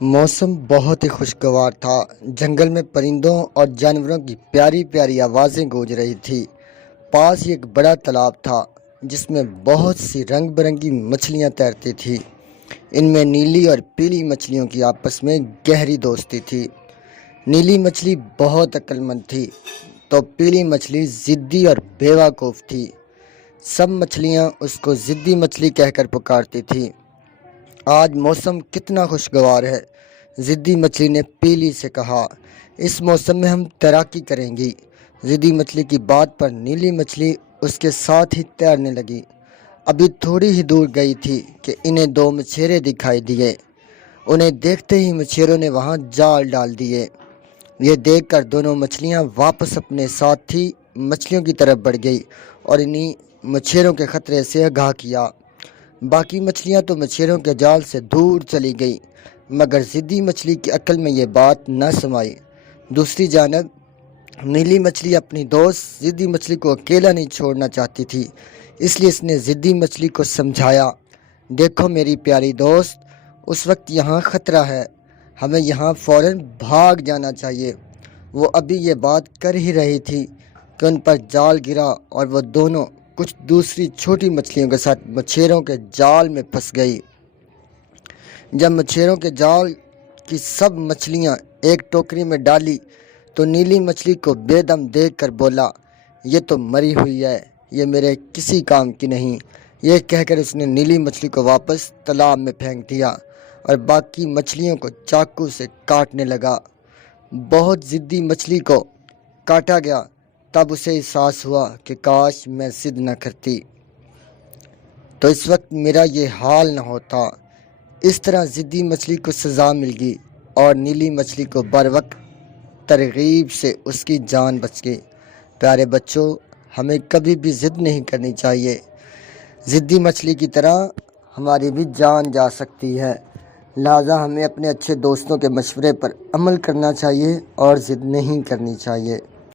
موسم بہت ہی خوشگوار تھا۔ جنگل میں پرندوں اور جانوروں کی پیاری پیاری آوازیں گونج رہی تھی۔ پاس ہی ایک بڑا تالاب تھا جس میں بہت سی رنگ برنگی مچھلیاں تیرتی تھیں۔ ان میں نیلی اور پیلی مچھلیوں کی آپس میں گہری دوستی تھی۔ نیلی مچھلی بہت عقل مند تھی تو پیلی مچھلی ضدی اور بیوقوف تھی۔ سب مچھلیاں اس کو ضدی مچھلی کہہ کر پکارتی تھیں۔ آج موسم کتنا خوشگوار ہے، ضدی مچھلی نے پیلی سے کہا۔ اس موسم میں ہم تیراکی کریں گی۔ ضدی مچھلی کی بات پر نیلی مچھلی اس کے ساتھ ہی تیرنے لگی۔ ابھی تھوڑی ہی دور گئی تھی کہ انہیں دو مچھیرے دکھائی دیے۔ انہیں دیکھتے ہی مچھیروں نے وہاں جال ڈال دیے۔ یہ دیکھ کر دونوں مچھلیاں واپس اپنے ساتھی مچھلیوں کی طرف بڑھ گئی اور انہیں مچھیروں کے خطرے سے آگاہ کیا۔ باقی مچھلیاں تو مچھیروں کے جال سے دور چلی گئی، مگر ضدی مچھلی کی عقل میں یہ بات نہ سمائی۔ دوسری جانب نیلی مچھلی اپنی دوست ضدی مچھلی کو اکیلا نہیں چھوڑنا چاہتی تھی، اس لیے اس نے ضدی مچھلی کو سمجھایا، دیکھو میری پیاری دوست، اس وقت یہاں خطرہ ہے، ہمیں یہاں فوراً بھاگ جانا چاہیے۔ وہ ابھی یہ بات کر ہی رہی تھی کہ ان پر جال گرا اور وہ دونوں کچھ دوسری چھوٹی مچھلیوں کے ساتھ مچھیروں کے جال میں پھنس گئی۔ جب مچھیروں کے جال کی سب مچھلیاں ایک ٹوکری میں ڈالی تو نیلی مچھلی کو بے دم دیکھ کر بولا، یہ تو مری ہوئی ہے، یہ میرے کسی کام کی نہیں۔ یہ کہہ کر اس نے نیلی مچھلی کو واپس تالاب میں پھینک دیا اور باقی مچھلیوں کو چاقو سے کاٹنے لگا۔ بہت ضدی مچھلی کو کاٹا گیا، تب اسے احساس ہوا کہ کاش میں ضد نہ کرتی تو اس وقت میرا یہ حال نہ ہوتا۔ اس طرح ضدی مچھلی کو سزا مل گئی اور نیلی مچھلی کو بر وقت ترغیب سے اس کی جان بچ گئی۔ پیارے بچوں، ہمیں کبھی بھی ضد نہیں کرنی چاہیے۔ ضدی مچھلی کی طرح ہماری بھی جان جا سکتی ہے، لہٰذا ہمیں اپنے اچھے دوستوں کے مشورے پر عمل کرنا چاہیے اور ضد نہیں کرنی چاہیے۔